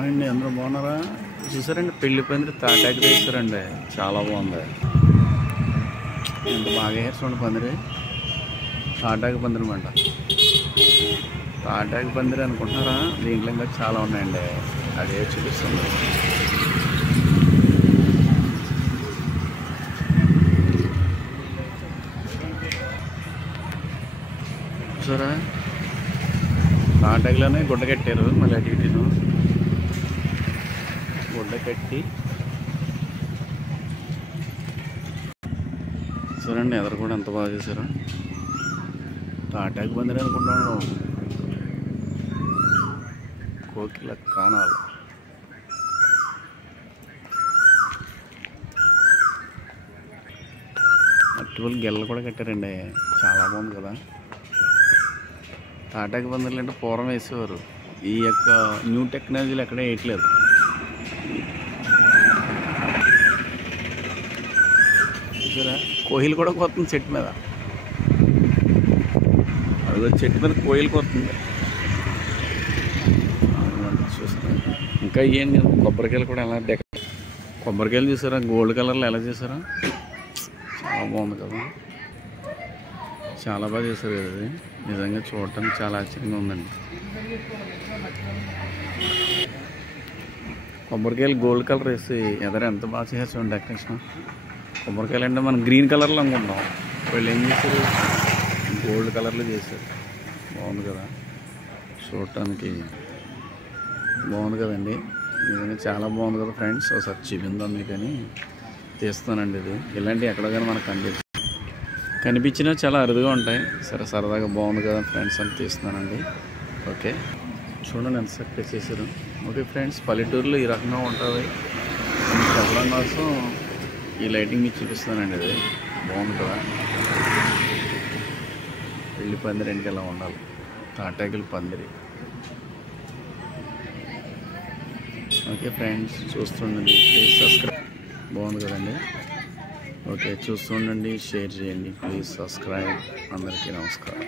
అండి అందరూ బాగున్నారా? చూసారండి పెళ్లి పందిరి తాటాకి తీస్తారండి, చాలా బాగుంది. ఎంత బాగా వేసుకోండి పందిరి, తాటాకి పందిరి అంట. తాటాకి పందిరి అనుకుంటున్నారా? దీంట్లో ఇంకా చాలా ఉన్నాయండి, అదే చూపిస్తుంది. చూసారా, తాటాకిలోనే గుడ్డ కట్టారు, మళ్ళీ అటు ఇటును గుడ్డ కట్టి చూడండి. ఎదరు కూడా ఎంత బాగా చేశారు. తాటాకి పందిరి అనుకుంటున్నాను. కోకిల కానాలు అట్టువల్ గెల్ల కూడా కట్టారండి, చాలా బాగుంది కదా. తాటాకి పందిర్లు అంటే పూర్వం వేసేవారు, ఈ యొక్క న్యూ టెక్నాలజీలు ఎక్కడ వేయట్లేదు. చూసారా, కోయిలు కూడా కొత్తుంది చెట్టు మీద. అదిగో చెట్టు మీద కోయిలు కొత్తుంది. చూస్తాను ఇంకా ఏంటి, కొబ్బరికాయలు కూడా ఎలా కొబ్బరికాయలు చూసారా, గోల్డ్ కలర్లో ఎలా చేశారా, చాలా బాగుంది కదా. చాలా బాగా చేశారు కదా, ఇది నిజంగా చూడటానికి చాలా ఆశ్చర్యంగా ఉందండి. కొబ్బరికాయలు గోల్డ్ కలర్ వేసి ఎదర ఎంత బాగా చేసేసాం డెకరేషన్. కొబ్బరికాయలు అంటే మనం గ్రీన్ కలర్లో అనుకుంటాం, వీళ్ళు ఏం చేశారు, గోల్డ్ కలర్లో చేశారు. బాగుంది కదా, చూడటానికి బాగుంది కదండి. నిజంగా చాలా బాగుంది కదా ఫ్రెండ్స్. ఒకసారి చూపిందాం మీకని తీస్తానండి. ఇది ఇలాంటివి ఎక్కడో కానీ మనకు కనిపించినా చాలా అరుదుగా ఉంటాయి. సరే సరదాగా బాగుంది కదా ఫ్రెండ్స్ అని తీస్తున్నానండి. ఓకే చూడండి ఎంత చక్కగా చేశారు. ఓకే ఫ్రెండ్స్, పల్లెటూరులో ఈ రకంగా ఉంటుంది చెప్పడం కోసం ఈ లైటింగ్ మీకు చూపిస్తానండి. ఇది బాగుంది కదా. పెళ్లి పందిరి ఇంటికి ఎలా ఉండాలి, తాటాకుల పందిరి. ఓకే ఫ్రెండ్స్, చూస్తుండండి, ప్లీజ్ సబ్స్క్రైబ్. బాగుంది కదండి. ఓకే చూస్తుండండి, షేర్ చేయండి, ప్లీజ్ సబ్స్క్రైబ్. అందరికీ నమస్కారం.